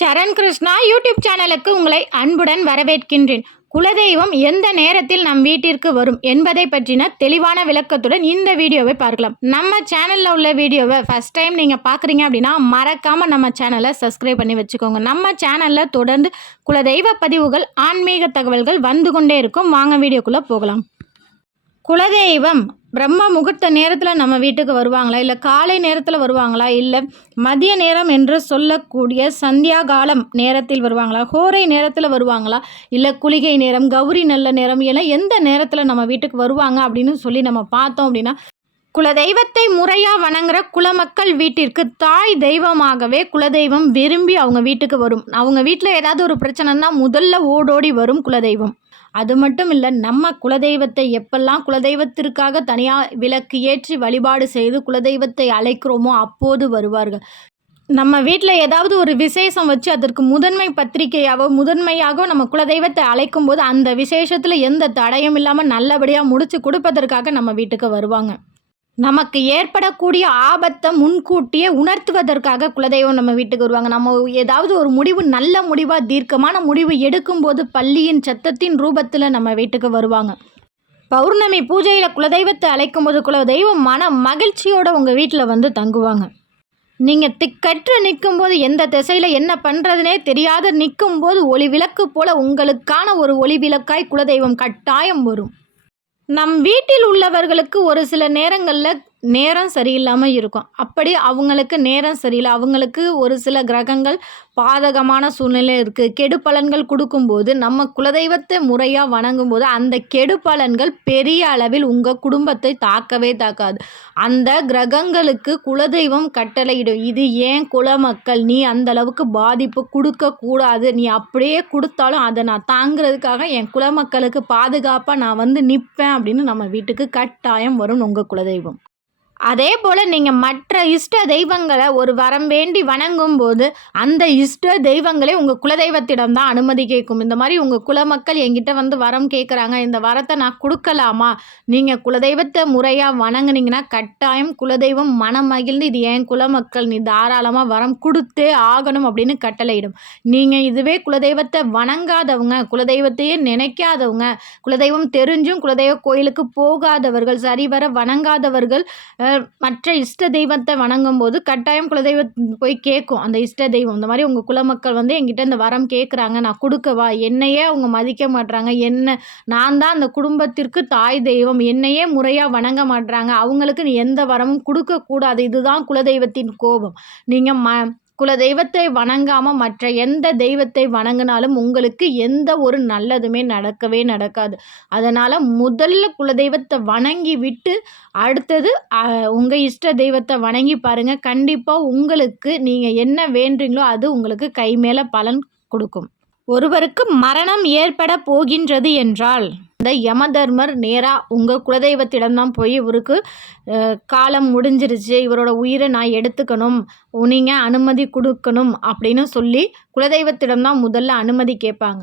சரண் Krishna YouTube சேனலுக்கு உங்களை அன்புடன் வரவேற்கின்றேன். குலதெய்வம் எந்த நேரத்தில் நம் வீட்டிற்கு வரும் என்பதை பற்றின தெளிவான விளக்கத்துடன் இந்த வீடியோவை பார்க்கலாம். நம்ம சேனலில் உள்ள வீடியோவை ஃபஸ்ட் டைம் நீங்கள் பார்க்குறீங்க அப்படின்னா மறக்காமல் நம்ம சேனலை சப்ஸ்கிரைப் பண்ணி வச்சுக்கோங்க. நம்ம சேனலில் தொடர்ந்து குலதெய்வ பதிவுகள், ஆன்மீக தகவல்கள் வந்து கொண்டே இருக்கும். வாங்க வீடியோக்குள்ளே போகலாம். குலதெய்வம் பிரம்ம முகூர்த்த நேரத்தில் நம்ம வீட்டுக்கு வருவாங்களா, இல்லை காலை நேரத்தில் வருவாங்களா, இல்லை மதிய நேரம் என்று சொல்லக்கூடிய சந்தியா காலம் நேரத்தில் வருவாங்களா, ஹோரை நேரத்தில் வருவாங்களா, இல்லை குளிகை நேரம், கௌரி நல்ல நேரம் என எந்த நேரத்தில் நம்ம வீட்டுக்கு வருவாங்க அப்படின்னு சொல்லி நம்ம பார்த்தோம் அப்படின்னா, குலதெய்வத்தை முறையாக வணங்குற குலமக்கள் வீட்டிற்கு தாய் தெய்வமாகவே குலதெய்வம் விரும்பி அவங்க வீட்டுக்கு வரும். அவங்க வீட்டில் ஏதாவது ஒரு பிரச்சனைன்னா முதல்ல ஓடோடி வரும் குலதெய்வம். அது மட்டும் இல்லை, நம்ம குலதெய்வத்தை எப்பெல்லாம் குலதெய்வத்திற்காக தனியாக விளக்கு ஏற்றி வழிபாடு செய்து குலதெய்வத்தை அழைக்கிறோமோ அப்போது வருவார்கள். நம்ம வீட்டில் ஏதாவது ஒரு விசேஷம் வச்சு அதற்கு முதன்மை முதன்மையாக நம்ம குலதெய்வத்தை அழைக்கும் போது அந்த விசேஷத்தில் எந்த தடையும் இல்லாமல் நல்லபடியாக முடித்து கொடுப்பதற்காக நம்ம வீட்டுக்கு வருவாங்க. நமக்கு ஏற்படக்கூடிய ஆபத்தை முன்கூட்டியே உணர்த்துவதற்காக குலதெய்வம் நம்ம வீட்டுக்கு வருவாங்க. நம்ம ஏதாவது ஒரு முடிவு நல்ல முடிவாக தீர்க்கமான முடிவு எடுக்கும்போது பள்ளியின் சத்தத்தின் ரூபத்தில் நம்ம வீட்டுக்கு வருவாங்க. பௌர்ணமி பூஜையில் குலதெய்வத்தை அழைக்கும் போது குலதெய்வம் மன மகிழ்ச்சியோடு உங்கள் வீட்டில் வந்து தங்குவாங்க. நீங்கள் திக்கற்று நிற்கும்போது, எந்த திசையில் என்ன பண்ணுறதுனே தெரியாத நிற்கும்போது ஒளி விளக்கு போல் உங்களுக்கான ஒரு ஒளி விளக்காய் குலதெய்வம் கட்டாயம் வரும். நம் வீட்டில் உள்ளவர்களுக்கு ஒரு சில நேரங்களில் நேரம் சரியில்லாமல் இருக்கும். அப்படி அவங்களுக்கு நேரம் சரியில்லை, அவங்களுக்கு ஒரு சில கிரகங்கள் பாதகமான சூழ்நிலை இருக்குது, கெடு பலன்கள் கொடுக்கும்போது நம்ம குலதெய்வத்தை முறையாக வணங்கும்போது அந்த கெடு பலன்கள் பெரிய அளவில் உங்கள் குடும்பத்தை தாக்கவே தாக்காது. அந்த கிரகங்களுக்கு குலதெய்வம் கட்டளையிடும், இது ஏன் குலமக்கள், நீ அந்த அளவுக்கு பாதிப்பு கொடுக்கக்கூடாது, நீ அப்படியே கொடுத்தாலும் அதை நான் தாங்கிறதுக்காக என் குலமக்களுக்கு பாதுகாப்பாக நான் வந்து நிற்பேன் அப்படின்னு நம்ம வீட்டுக்கு கட்டாயம் வரும் உங்கள் குலதெய்வம். அதே போல் நீங்கள் மற்ற இஷ்ட தெய்வங்களை ஒரு வரம் வேண்டி வணங்கும் போது அந்த இஷ்ட தெய்வங்களே உங்கள் குலதெய்வத்திடம் தான் அனுமதி கேட்கும். இந்த மாதிரி உங்கள் குலமக்கள் என்கிட்ட வந்து வரம் கேட்குறாங்க, இந்த வரத்தை நான் கொடுக்கலாமா, நீங்கள் குலதெய்வத்தை முறையாக வணங்குனீங்கன்னா கட்டாயம் குலதெய்வம் மனம் மகிழ்ந்து இது ஏன் குலமக்கள், நீ தாராளமாக வரம் கொடுத்தே ஆகணும் அப்படின்னு கட்டளையிடும். நீங்கள் இதுவே குலதெய்வத்தை வணங்காதவங்க, குலதெய்வத்தையே நினைக்காதவங்க, குலதெய்வம் தெரிஞ்சும் குலதெய்வ கோயிலுக்கு போகாதவர்கள், சரிவர வணங்காதவர்கள் மற்ற இஷ்ட தெய்வத்தை வணங்கும் போது கட்டாயம் குலதெய்வம் போய் கேட்கும். அந்த இஷ்ட தெய்வம் இந்த மாதிரி உங்கள் குலமக்கள் வந்து என்கிட்ட இந்த வரம் கேட்குறாங்க, நான் கொடுக்கவா, என்னையே அவங்க மதிக்க மாட்றாங்க, நான் தான் அந்த குடும்பத்திற்கு தாய் தெய்வம், என்னையே முறையாக வணங்க மாட்றாங்க, அவங்களுக்கு நீ எந்த வரமும் கொடுக்கக்கூடாது, இதுதான் குலதெய்வத்தின் கோபம். நீங்கள் குலதெய்வத்தை வணங்காமல் மற்ற எந்த தெய்வத்தை வணங்கினாலும் உங்களுக்கு எந்த ஒரு நல்லதுமே நடக்கவே நடக்காது. அதனால் முதல்ல குலதெய்வத்தை வணங்கி விட்டு அடுத்தது உங்கள் இஷ்ட தெய்வத்தை வணங்கி பாருங்கள். கண்டிப்பாக உங்களுக்கு நீங்கள் என்ன வேண்டுறீங்களோ அது உங்களுக்கு கை மேலே பலன் கொடுக்கும். ஒருவருக்கு மரணம் ஏற்பட போகின்றது என்றால் இந்த யமதர்மர் நேராக உங்கள் குலதெய்வத்திடம்தான் போய் இவருக்கு காலம் முடிஞ்சிருச்சு, இவரோட உயிரை நான் எடுத்துக்கணும், நீங்கள் அனுமதி கொடுக்கணும் அப்படின்னு சொல்லி குலதெய்வத்திடம்தான் முதல்ல அனுமதி கேட்பாங்க.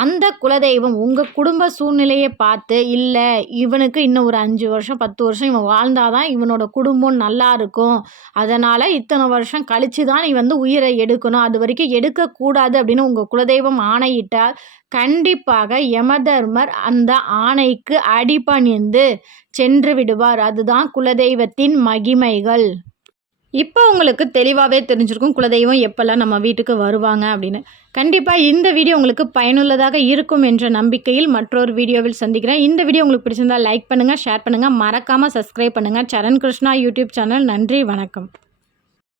அந்த குலதெய்வம் உங்கள் குடும்ப சூழ்நிலையை பார்த்து, இல்லை இவனுக்கு இன்னும் ஒரு 5 வருஷம் 10 வருஷம் இவன் வாழ்ந்தாதான் இவனோட குடும்பம் நல்லா இருக்கும், அதனால் இத்தனை வருஷம் கழித்து தான் நீ வந்து உயிரை எடுக்கணும், அது வரைக்கும் எடுக்கக்கூடாது அப்படின்னு உங்கள் குலதெய்வம் ஆணையிட்டால் கண்டிப்பாக யமதர்மர் அந்த ஆணைக்கு அடிபணிந்து சென்று விடுவார். அதுதான் குலதெய்வத்தின் மகிமைகள். இப்போ உங்களுக்கு தெளிவாகவே தெரிஞ்சிருக்கும் குலதெய்வம் எப்போல்லாம் நம்ம வீட்டுக்கு வருவாங்க அப்படின்னு. கண்டிப்பாக இந்த வீடியோ உங்களுக்கு பயனுள்ளதாக இருக்கும் என்ற நம்பிக்கையில் மற்றொரு வீடியோவில் சந்திக்கிறேன். இந்த வீடியோ உங்களுக்கு பிடிச்சிருந்தால் லைக் பண்ணுங்கள், ஷேர் பண்ணுங்கள், மறக்காமல் சப்ஸ்கிரைப் பண்ணுங்கள். சரண் கிருஷ்ணா யூடியூப் சேனல். நன்றி, வணக்கம்.